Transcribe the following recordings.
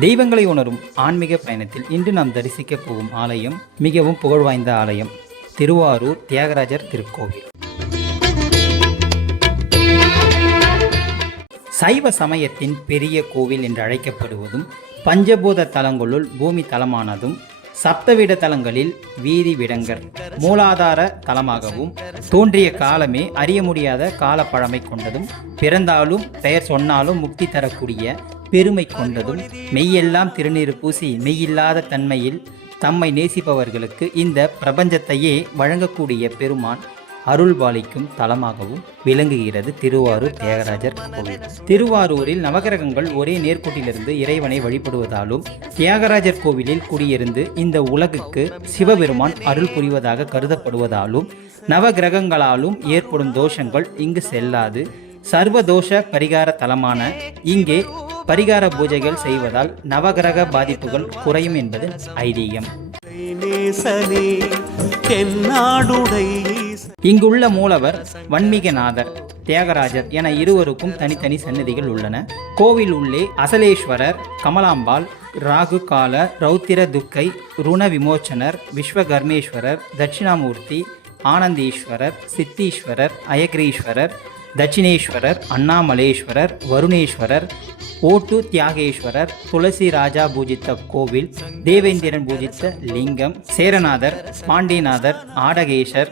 தெய்வங்களை உணரும் ஆன்மீக பயணத்தில் இன்று நாம் தரிசிக்க போகும் ஆலயம் மிகவும் புகழ்வாய்ந்த ஆலயம். திருவாரூர் தியாகராஜர் திருக்கோவில். சைவ சமயத்தின் பெரிய கோவில் என்று அழைக்கப்படுவதும் பஞ்சபூத தலங்களுள் பூமி தலமானதும் சப்தவிட தலங்களில் வீதி விடங்கர் மூலாதார தலமாகவும் தோன்றிய காலமே அறிய முடியாத காலப்பழமை கொண்டதும் பிறந்தாலும் பெயர் சொன்னாலும் முக்தி தரக்கூடிய பெருமை கொண்டதும் மெய்யெல்லாம் திருநீர் பூசி மெய்யில்லாத தன்மையில் தம்மை நேசிப்பவர்களுக்கு இந்த பிரபஞ்சத்தையே வழங்கக்கூடிய பெருமான் அருள்பாலிக்கும் தலமாகவும் விளங்குகிறது திருவாரூர் தியாகராஜர் கோவில். திருவாரூரில் நவகிரகங்கள் ஒரே நேர்கோட்டிலிருந்து இறைவனை வழிபடுவதாலும் தியாகராஜர் கோவிலில் குடியிருந்து இந்த உலகுக்கு சிவபெருமான் அருள் புரிவதாக கருதப்படுவதாலும் நவகிரகங்களாலும் ஏற்படும் தோஷங்கள் இங்கு செல்லாது. சர்வதோஷ பரிகார தலமான இங்கே பரிகார பூஜைகள் செய்வதால் நவகிரக பாதிப்புகள் குறையும் என்பது ஐதீகம். இங்குள்ள மூலவர் வன்மிகநாதர் தியாகராஜர் என இருவருக்கும் தனித்தனி சன்னதிகள் உள்ளன. கோவில் உள்ளே அசலேஸ்வரர் கமலாம்பாள் ராகு கால ரௌத்திர துக்கை ருண விமோச்சனர் விஸ்வகர்மேஸ்வரர் தட்சிணாமூர்த்தி ஆனந்தீஸ்வரர் சித்தீஸ்வரர் அயக்ரீஸ்வரர் தட்சிணேஸ்வரர் அண்ணாமலேஸ்வரர் வருணேஸ்வரர் ஓட்டு தியாகேஸ்வரர் துளசி ராஜா பூஜித்த கோவில் தேவேந்திரன் பூஜித்த லிங்கம் சேரநாதர் பாண்டியநாதர் ஆடகேஷர்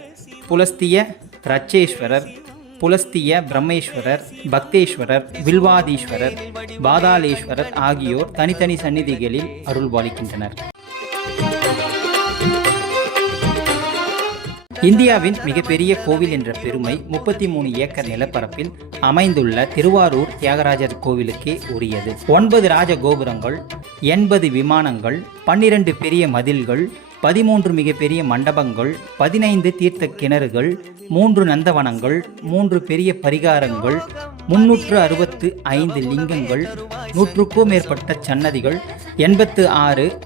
புலஸ்திய ரச்சேஸ்வரர் புலஸ்திய பிரம்மேஸ்வரர் பக்தேஸ்வரர் வில்வாதீஸ்வரர் பாதாளேஸ்வரர் ஆகியோர் தனித்தனி சந்நிதிகளில் அருள்பாலிக்கின்றனர். இந்தியாவின் மிகப்பெரிய கோவில் என்ற பெருமை முப்பத்தி மூணு ஏக்கர் நிலப்பரப்பில் அமைந்துள்ள திருவாரூர் தியாகராஜர் கோவிலுக்கே உரியது. ஒன்பது ராஜ கோபுரங்கள் எண்பது விமானங்கள் பன்னிரண்டு பெரிய மதில்கள் பதிமூன்று மிகப்பெரிய மண்டபங்கள் பதினைந்து தீர்த்த கிணறுகள் மூன்று நந்தவனங்கள் மூன்று பெரிய பரிகாரங்கள் முன்னூற்று அறுபத்து ஐந்து லிங்கங்கள் நூற்றுக்கும் மேற்பட்ட சன்னதிகள் எண்பத்து ஆறு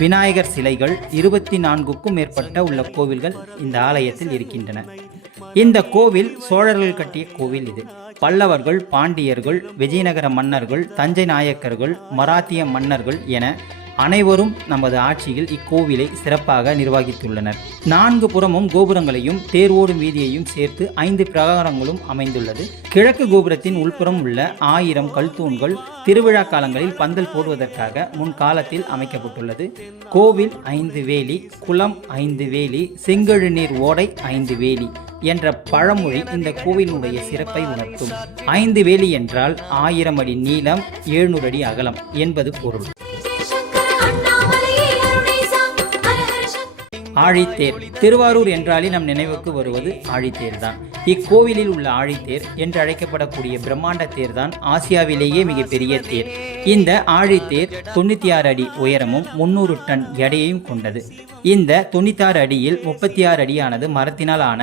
விநாயகர் சிலைகள் இருபத்தி நான்குக்கும் மேற்பட்ட உள்ள கோவில்கள் இந்த ஆலயத்தில் இருக்கின்றன. இந்த கோவில் சோழர்கள் கட்டிய கோவில் இது. பல்லவர்கள் பாண்டியர்கள் விஜயநகர மன்னர்கள் தஞ்சை நாயக்கர்கள் மராத்திய மன்னர்கள் என அனைவரும் நமது ஆட்சியில் இக்கோவிலை சிறப்பாக நிர்வகித்துள்ளனர். நான்கு புறமும் கோபுரங்களையும் தேர்வோடும் வீதியையும் சேர்த்து ஐந்து பிரகாரங்களும் அமைந்துள்ளது. கிழக்கு கோபுரத்தின் உள்புறம் உள்ள ஆயிரம் கல்தூண்கள் திருவிழா காலங்களில் பந்தல் போடுவதற்காக முன்காலத்தில் அமைக்கப்பட்டுள்ளது. கோவில் ஐந்து வேலி குளம் ஐந்து வேலி செங்கழு நீர் ஓடை ஐந்து வேலி என்ற பழமொழி இந்த கோவிலினுடைய சிறப்பை உணர்த்தும். ஐந்து வேலி என்றால் ஆயிரம் அடி நீளம் எழுநூறு அடி அகலம் என்பது பொருள். ஆழித்தேர். திருவாரூர் என்றாலே நம் நினைவுக்கு வருவது ஆழித்தேர் தான் இக்கோவிலில் உள்ள ஆழித்தேர் என்று அழைக்கப்படக்கூடிய பிரம்மாண்ட தேர் தான் ஆசியாவிலேயே மிகப்பெரிய தேர். இந்த ஆழித்தேர் தொண்ணூற்றி ஆறு அடி உயரமும் முன்னூறு டன் எடையையும் கொண்டது. இந்த தொண்ணூத்தாறு அடியில் முப்பத்தி ஆறு அடியானது மரத்தினால் ஆன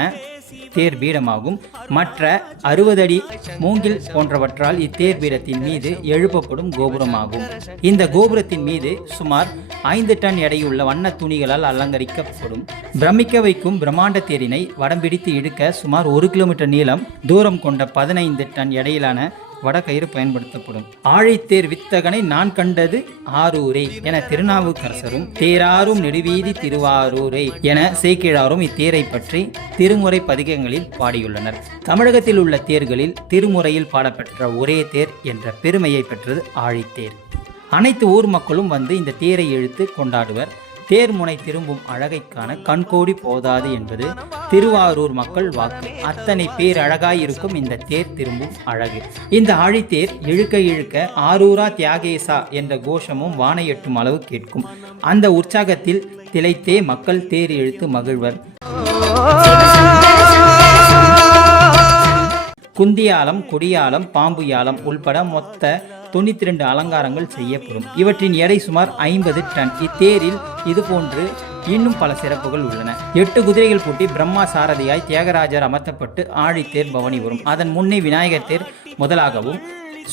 தேர் பீடமாகும் மற்ற அறுபது அடி மூங்கில் போன்றவற்றால் இத்தேர் பீடத்தின் மீது எழுப்பப்படும் கோபுரமாகும். இந்த கோபுரத்தின் மீது சுமார் ஐந்து டன் எடையுள்ள வண்ண துணிகளால் அலங்கரிக்கப்படும். பிரமிக்க வைக்கும் பிரம்மாண்ட தேரினை வடம் பிடித்து இழுக்க சுமார் ஒரு கிலோமீட்டர் நீளம் தூரம் கொண்ட பதினைந்து டன் எடையிலான வடகயிறு பயன்படுத்தப்படும். ஆழித்தேர் வித்தகனை நான் கண்டது ஆரூரே என திருநாவுக்கரசரும் தேராரும் நெடுவீதி திருவாரூரே என சேக்கிழாரும் இத்தேரை பற்றி திருமுறை பதிகங்களில் பாடியுள்ளனர். தமிழகத்தில் உள்ள தேர்களில் திருமுறையில் பாடப்பெற்ற ஒரே தேர் என்ற பெருமையை பெற்றது ஆழித்தேர். அனைத்து ஊர் மக்களும் வந்து இந்த தேரை இழுத்து கொண்டாடுவர். தேர்முனை திரும்பும் அழகை காண கண்கோடி போதாது என்பது திருவாரூர் மக்கள் வாக்கு. அத்தனை பேர் அழகாயிருக்கும் இந்த தேர் திரும்பும் அழகு. இந்த ஆழித்தேர் இழுக்க இழுக்க ஆரூரா தியாகேசா என்ற கோஷமும் வானை எட்டும் அளவு கேட்கும். அந்த உற்சாகத்தில் திளைத்தே மக்கள் தேர் இழுத்து மகிழ்வர். குந்தியாலம் கொடியாலம் பாம்பு யாலம் உள்பட மொத்த தொண்ணூத்தி ரெண்டு அலங்காரங்கள் செய்யப்படும். இவற்றின் எடை சுமார் ஐம்பது டன். இத்தேரில் இதுபோன்று இன்னும் பல சிறப்புகள் உள்ளன. எட்டு குதிரைகள் பூட்டி பிரம்மா சாரதியாய் தியாகராஜர் அமர்த்தப்பட்டு ஆழித்தேர் பவனி வரும். அதன் முன்னே விநாயகர் தேர் முதலாகவும்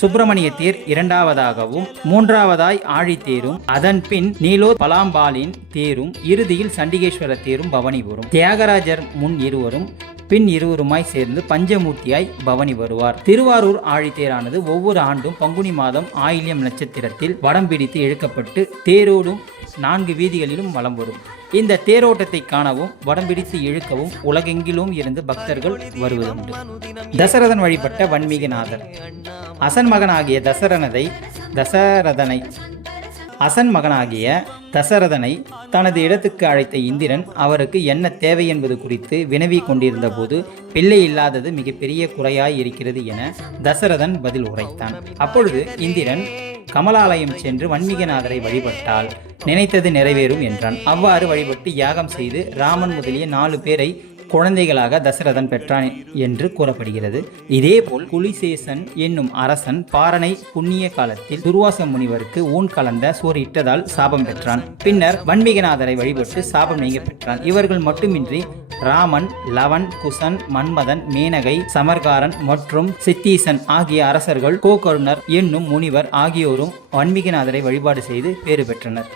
சுப்பிரமணிய தேர் இரண்டாவதாகவும் மூன்றாவதாய் ஆழித்தேரும் அதன் பின் நீலோ பலாம்பாலின் தேரும் இறுதியில் சண்டிகேஸ்வர தேரும் பவனி வரும். தியாகராஜர் முன் இருவரும் பின் இருவருமாய் சேர்ந்து பஞ்சமூர்த்தியாய் பவனி வருவார். திருவாரூர் ஆழித்தேரானது ஒவ்வொரு ஆண்டும் பங்குனி மாதம் ஆயில்யம் நட்சத்திரத்தில் வடம் பிடித்து இழுக்கப்பட்டு தேரோடும் நான்கு வீதிகளிலும் வலம் வரும். இந்த தேரோட்டத்தை காணவும் வடம் பிடித்து இழுக்கவும் உலகெங்கிலும் இருந்து பக்தர்கள் வருவதுண்டு. தசரதன் வழிபட்ட வன்மீகநாதர். அசன் மகனாகிய தசரனதை தசரதனை அசன் மகனாகிய தசரதனை தனது இடத்துக்கு அழைத்த இந்திரன் அவருக்கு என்ன தேவை என்பது குறித்து வினவி கொண்டிருந்த போது பிள்ளை இல்லாதது மிகப்பெரிய குறையாய் இருக்கிறது என தசரதன் பதில் உரைத்தான். அப்பொழுது இந்திரன் கமலாலயம் சென்று வன்மீகநாதரை வழிபட்டால் நினைத்தது நிறைவேறும் என்றான். அவ்வாறு வழிபட்டு யாகம் செய்து ராமன் முதலிய நாலு பேரை குழந்தைகளாக தசரதன் பெற்றான் என்று கூறப்படுகிறது. இதேபோல் குலிசேசன் என்னும் அரசன் பாரனை புண்ணிய காலத்தில் துர்வாச முனிவருக்கு ஊன் கலந்த சோறிட்டதால் சாபம் பெற்றான். பின்னர் வன்மீகநாதரை வழிபட்டு சாபம் நீங்க பெற்றான். இவர்கள் மட்டுமின்றி ராமன் லவன் குசன் மன்மதன் மேனகை சமர்காரன் மற்றும் சித்தீசன் ஆகிய அரசர்கள் கோகருணர் என்னும் முனிவர் ஆகியோரும் வன்மீகநாதரை வழிபாடு செய்து பேறு பெற்றனர்.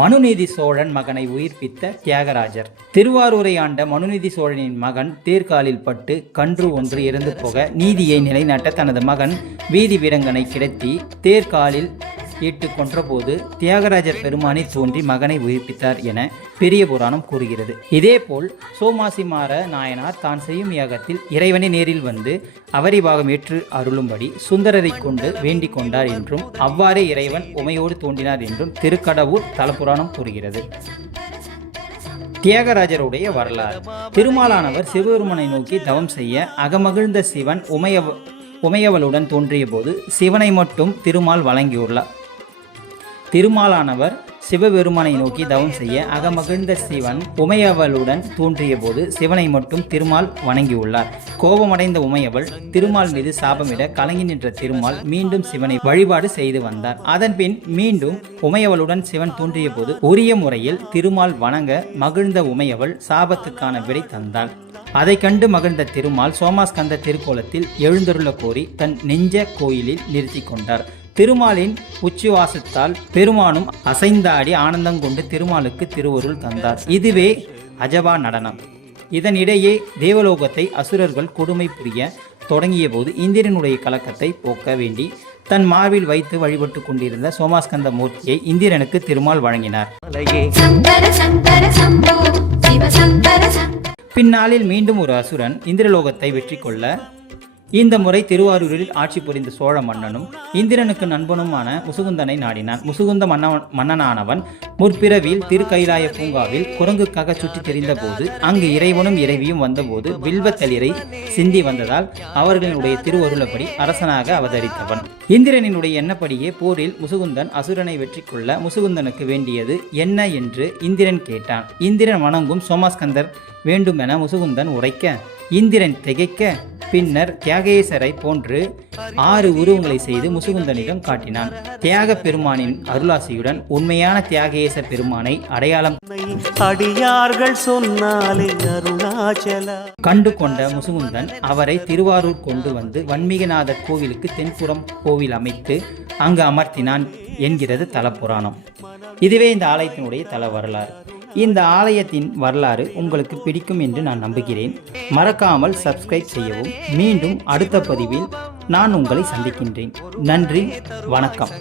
மனுநீதி சோழன் மகனை உயிர்ப்பித்த தியாகராஜர். திருவாரூரை ஆண்ட மனுநீதி சோழனின் மகன் தேர்காலில் பட்டு கன்று ஒன்று இறந்து போக நீதியை நிலைநாட்ட தனது மகன் வீதி வீரங்கனை கிடத்தி தேர்காலில் ஈட்டு கொன்றபோது தியாகராஜர் பெருமானி தோன்றி மகனை உயிர்ப்பித்தார் என பெரிய புராணம் கூறுகிறது. இதேபோல் சோமாசிமார நாயனார் தான் செய்யும் யாகத்தில் இறைவனை நேரில் வந்து அவரி பாகம் ஏற்று அருளும்படி சுந்தரரை கொண்டு வேண்டிக் கொண்டார் என்றும் அவ்வாறே இறைவன் உமையோடு தோன்றினார் என்றும் திருக்கடவுர் தலபுராணம் கூறுகிறது. தியாகராஜருடைய வரலாறு. திருமாலானவர் சிவபெருமனை நோக்கி தவம் செய்ய அகமகிழ்ந்த சிவன் உமையவ உமையவளுடன் தோன்றிய போது சிவனை மட்டும் திருமால் வழங்கியுள்ளார். திருமாலானவர் சிவபெருமானை நோக்கி தவம் செய்ய அகமகிழ்ந்த சிவன் உமையவளுடன் தோன்றிய போது சிவனை மட்டும் திருமால் வணங்கியுள்ளார். கோபமடைந்த உமையவள் திருமால் மீது சாபமிட கலங்கி நின்ற திருமால் மீண்டும் சிவனை வழிபாடு செய்து வந்தார். அதன்பின் மீண்டும் உமையவளுடன் சிவன் தோன்றிய போது உரிய முறையில் திருமால் வணங்க மகிழ்ந்த உமையவள் சாபத்துக்கான விடை தந்தாள். அதை கண்டு மகிழ்ந்த திருமால் சோமாஸ்கந்த திருக்கோலத்தில் எழுந்தருள கோரி தன் நெஞ்ச கோயிலில் நிறுத்தி கொண்டார். திருமாலின் உச்சிவாசத்தால் பெருமானும் அசைந்தாடி ஆனந்தம் கொண்டு திருமாலுக்கு திருவருள் தந்தார். இதுவே அஜபா நடனம். இதனிடையே தேவலோகத்தை அசுரர்கள் கொடுமை புரிய தொடங்கிய போது இந்திரனுடைய கலக்கத்தை போக்க வேண்டி தன் மார்பில் வைத்து வழிபட்டு கொண்டிருந்த சோமாஸ்கந்த மூர்த்தியை இந்திரனுக்கு திருமால் வழங்கினார். பின்னாளில் மீண்டும் ஒரு அசுரன் இந்திரலோகத்தை வெற்றி கொள்ள இந்த முறை திருவாரூரில் ஆட்சி புரிந்த சோழ மன்னனும் இந்திரனுக்கு நண்பனுமான முசுகுந்தனை நாடினான். முசுகுந்த மன்னவன் மன்னனானவன் முற்பிறவியில் திருக்கைலாய பூங்காவில் குரங்குக்காக சுற்றி தெரிந்த போது அங்கு இறைவனும் இறைவியும் வந்தபோது வில்வத்தளிரை சிந்தி வந்ததால் அவர்களுடைய திருவருளப்படி அரசனாக அவதரித்தவன். இந்திரனினுடைய எண்ணப்படியே போரில் முசுகுந்தன் அசுரனை வெற்றி கொள்ள முசுகுந்தனுக்கு வேண்டியது என்ன என்று இந்திரன் கேட்டான். இந்திரன் வணங்கும் சோமாஸ்கந்தர் வேண்டுமென முசுகுந்தன் உரைக்க இந்திரன் திகைக்க பின்னர் தியாகேசரை போன்று ஆறு உருவங்களை செய்து முசுகுந்தனிடம் காட்டினான். தியாக பெருமானின் அருளாசியுடன் உண்மையான தியாகேச பெருமானை அடையாளம் அடியார்கள் சொன்னாலே அருணாச்சலா. கண்டு கொண்ட முசுகுந்தன் அவரை திருவாரூர் கொண்டு வந்து வன்மீகநாதர் கோவிலுக்கு தென்புறம் கோவில் அமைத்து அங்கு அமர்த்தினான் என்கிறது தலப்புராணம் இதுவே இந்த ஆலயத்தினுடைய தல வரலாறு இந்த ஆலயத்தின் வரலாறு உங்களுக்கு பிடிக்கும் என்று நான் நம்புகிறேன். மறக்காமல் சப்ஸ்கிரைப் செய்யவும். மீண்டும் அடுத்த பதிவில் நான் உங்களை சந்திக்கின்றேன். நன்றி வணக்கம்.